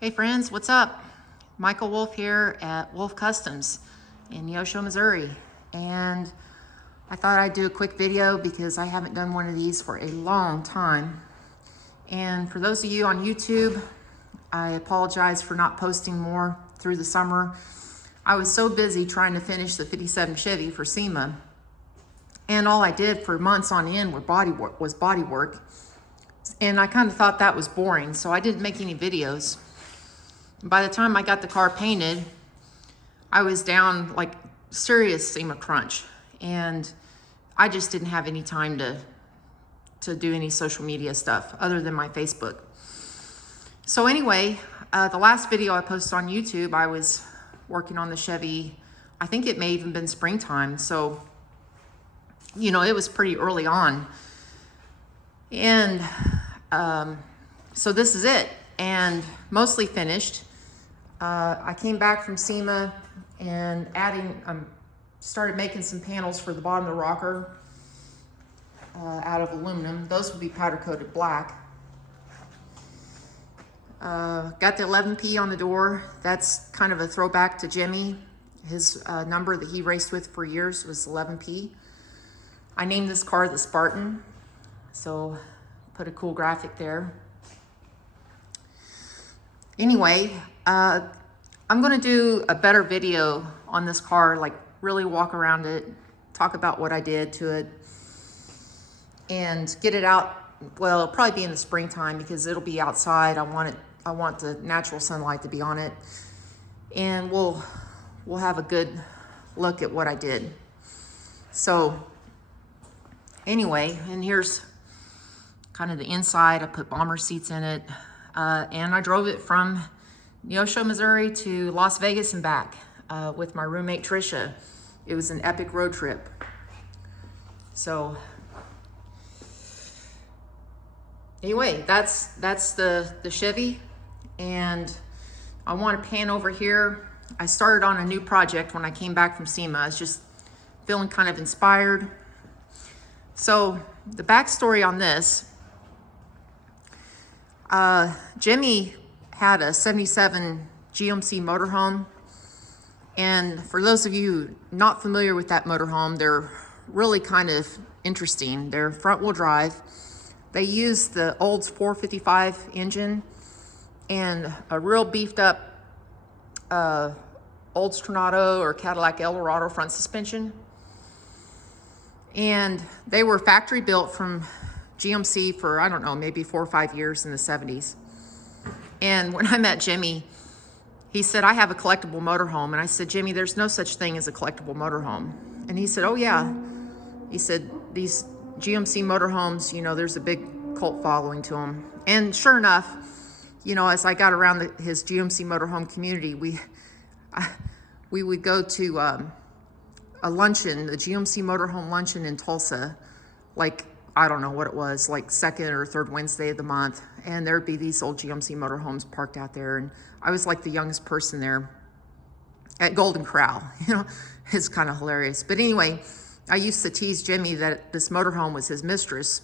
Hey friends, what's up? Michael Wolf here at Wolf Customs in Neosho, Missouri. And I thought I'd do a quick video because I haven't done one of these for a long time. And for those of you on YouTube, I apologize for not posting more through the summer. I was so busy trying to finish the 57 Chevy for SEMA. And all I did for months on end was body work. And I kind of thought that was boring, so I didn't make any videos. By the time I got the car painted, I was down like serious SEMA crunch, and I just didn't have any time to do any social media stuff other than my Facebook. So anyway, the last video I posted on YouTube, I was working on the Chevy. I think it may even been springtime, so you know, it was pretty early on. And so this is it, and mostly finished. I came back from SEMA and started making some panels for the bottom of the rocker out of aluminum. Those will be powder coated black. Got the 11P on the door. That's kind of a throwback to Jimmy. His number that he raced with for years was 11P. I named this car the Spartan, so put a cool graphic there. Anyway, I'm gonna do a better video on this car, like really walk around it, talk about what I did to it, and get it out. Well, it'll probably be in the springtime because it'll be outside. I want the natural sunlight to be on it, and we'll have a good look at what I did. So anyway, and here's kind of the inside. I put bomber seats in it. And I drove it from Neosho, Missouri to Las Vegas and back with my roommate Trisha. It was an epic road trip. So anyway, that's the Chevy. And I want to pan over here. I started on a new project when I came back from SEMA. I was just feeling kind of inspired. So the backstory on this, Jimmy had a 77 GMC motorhome, and for those of you not familiar with that motorhome, they're really kind of interesting. They're front wheel drive. They use the Olds 455 engine and a real beefed up Olds Tornado or Cadillac Eldorado front suspension. And they were factory built from GMC for, I don't know, maybe 4 or 5 years in the 70s. And when I met Jimmy, he said, I have a collectible motorhome. And I said, Jimmy, there's no such thing as a collectible motorhome. And he said, oh yeah. He said, these GMC motorhomes, you know, there's a big cult following to them. And sure enough, you know, as I got around his GMC motorhome community, we would go to a luncheon, the GMC motorhome luncheon in Tulsa, like, I don't know what it was, like second or third Wednesday of the month. And there'd be these old GMC motorhomes parked out there. And I was like the youngest person there at Golden Corral. You know, it's kind of hilarious. But anyway, I used to tease Jimmy that this motorhome was his mistress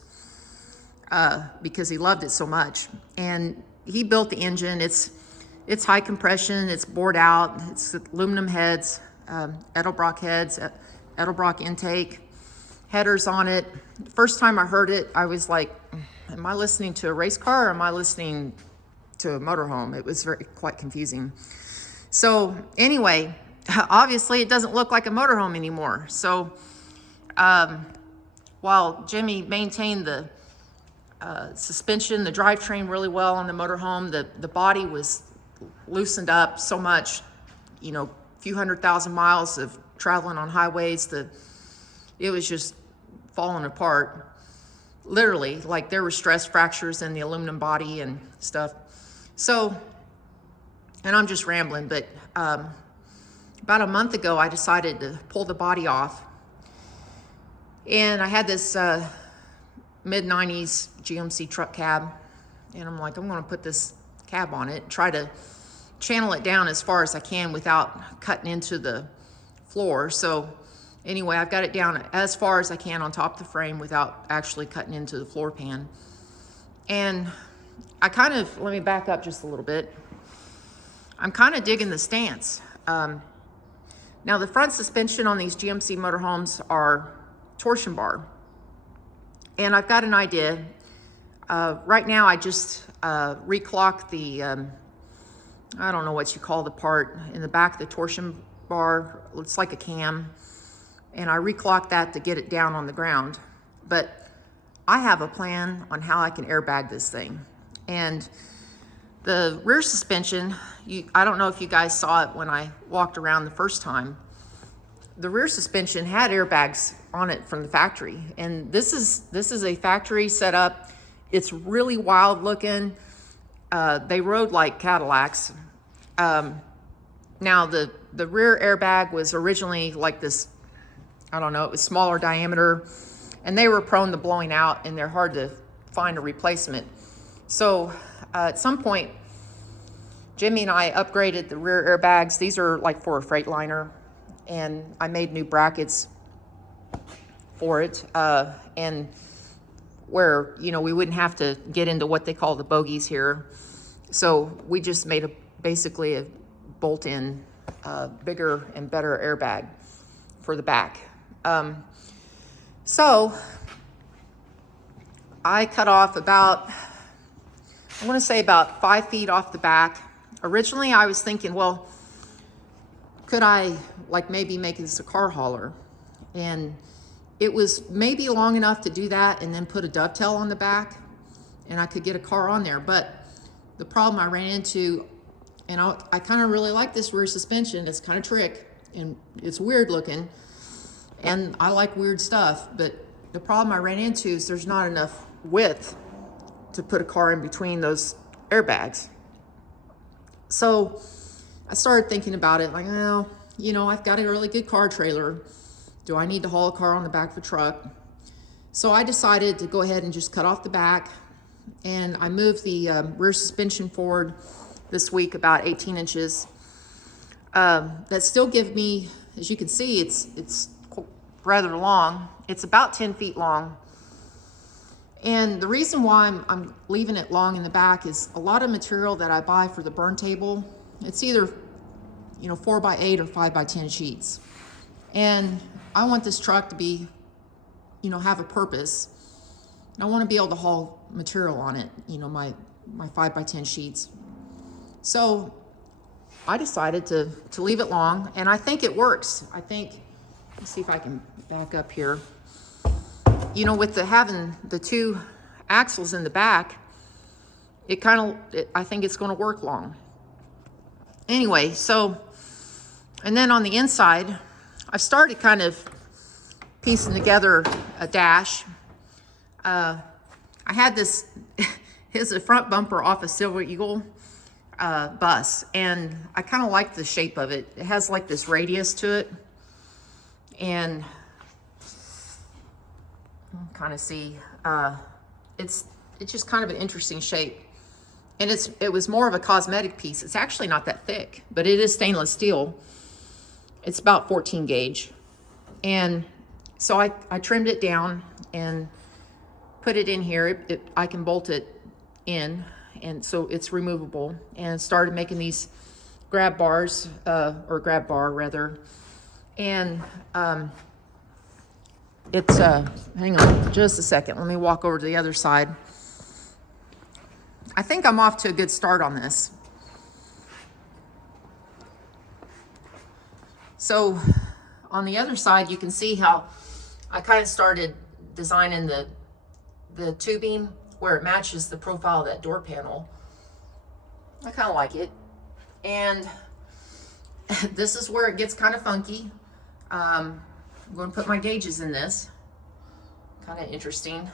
because he loved it so much. And he built the engine. It's high compression, it's bored out, it's aluminum heads, Edelbrock heads, Edelbrock intake, headers on it. First time I heard it, I was like, am I listening to a race car or am I listening to a motorhome? It was quite confusing. So anyway, obviously it doesn't look like a motorhome anymore. So while Jimmy maintained the suspension, the drivetrain really well on the motorhome, the body was loosened up so much, you know, a few 100,000 miles of traveling on highways, it was just falling apart, literally. Like there were stress fractures in the aluminum body and stuff. So, and I'm just rambling, but about a month ago, I decided to pull the body off. And I had this mid-90s GMC truck cab, and I'm like, I'm gonna put this cab on it, try to channel it down as far as I can without cutting into the floor. So anyway, I've got it down as far as I can on top of the frame without actually cutting into the floor pan. And I kind of, let me back up just a little bit. I'm kind of digging the stance. Now the front suspension on these GMC motorhomes are torsion bar. And I've got an idea. Right now I just reclock the, I don't know what you call the part in the back of the torsion bar. It's like a cam. And I reclock that to get it down on the ground. But I have a plan on how I can airbag this thing. And the rear suspension, I don't know if you guys saw it when I walked around the first time. The rear suspension had airbags on it from the factory. And this is a factory setup. It's really wild looking. They rode like Cadillacs. Now the rear airbag was originally like this, I don't know, it was smaller diameter, and they were prone to blowing out, and they're hard to find a replacement. So at some point, Jimmy and I upgraded the rear airbags. These are like for a Freightliner, and I made new brackets for it, and where, you know, we wouldn't have to get into what they call the bogies here. So we just made basically a bolt-in, bigger and better airbag for the back. So I cut off about, I want to say about 5 feet off the back. Originally I was thinking, well, could I like maybe make this a car hauler? And it was maybe long enough to do that and then put a dovetail on the back, and I could get a car on there. But the problem I ran into, and I kind of really like this rear suspension. It's kind of trick and it's weird looking, and I like weird stuff. But the problem I ran into is there's not enough width to put a car in between those airbags. So I started thinking about it, like, well, you know, I've got a really good car trailer. Do I need to haul a car on the back of a truck? So I decided to go ahead and just cut off the back, and I moved the rear suspension forward this week about 18 inches. That still give me, as you can see, it's rather long. It's about 10 feet long. And the reason why I'm leaving it long in the back is a lot of material that I buy for the burn table, it's either, you know, 4x8 or 5x10 sheets. And I want this truck to be, you know, have a purpose. And I want to be able to haul material on it, you know, my 5x10 sheets. So I decided to leave it long, and I think it works. I think, let's see if I can back up here. You know, with having the two axles in the back, I think it's going to work long. Anyway, so, and then on the inside, I've started kind of piecing together a dash. I had this, here's a front bumper off a Silver Eagle bus, and I kind of like the shape of it. It has like this radius to it, and kind of see, it's just kind of an interesting shape. And it was more of a cosmetic piece. It's actually not that thick, but it is stainless steel. It's about 14 gauge. And so I trimmed it down and put it in here. I can bolt it in, and so it's removable. And started making these grab bars, or grab bar rather. And it's, hang on just a second. Let me walk over to the other side. I think I'm off to a good start on this. So on the other side, you can see how I kind of started designing the tubing where it matches the profile of that door panel. I kind of like it. And this is where it gets kind of funky. I'm going to put my gauges in this. Kind of interesting.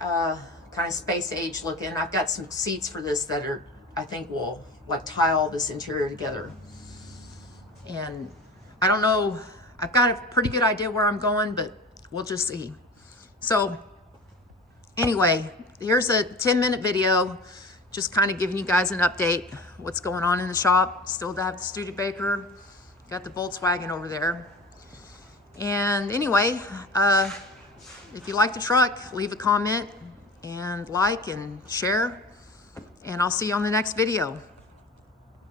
Kind of space age looking. I've got some seats for this that are, I think will like tie all this interior together. And I don't know, I've got a pretty good idea where I'm going, but we'll just see. So anyway, here's a 10-minute video, just kind of giving you guys an update, what's going on in the shop. Still have the Studebaker, got the Volkswagen over there. And anyway, if you like the truck, leave a comment and like and share, and I'll see you on the next video.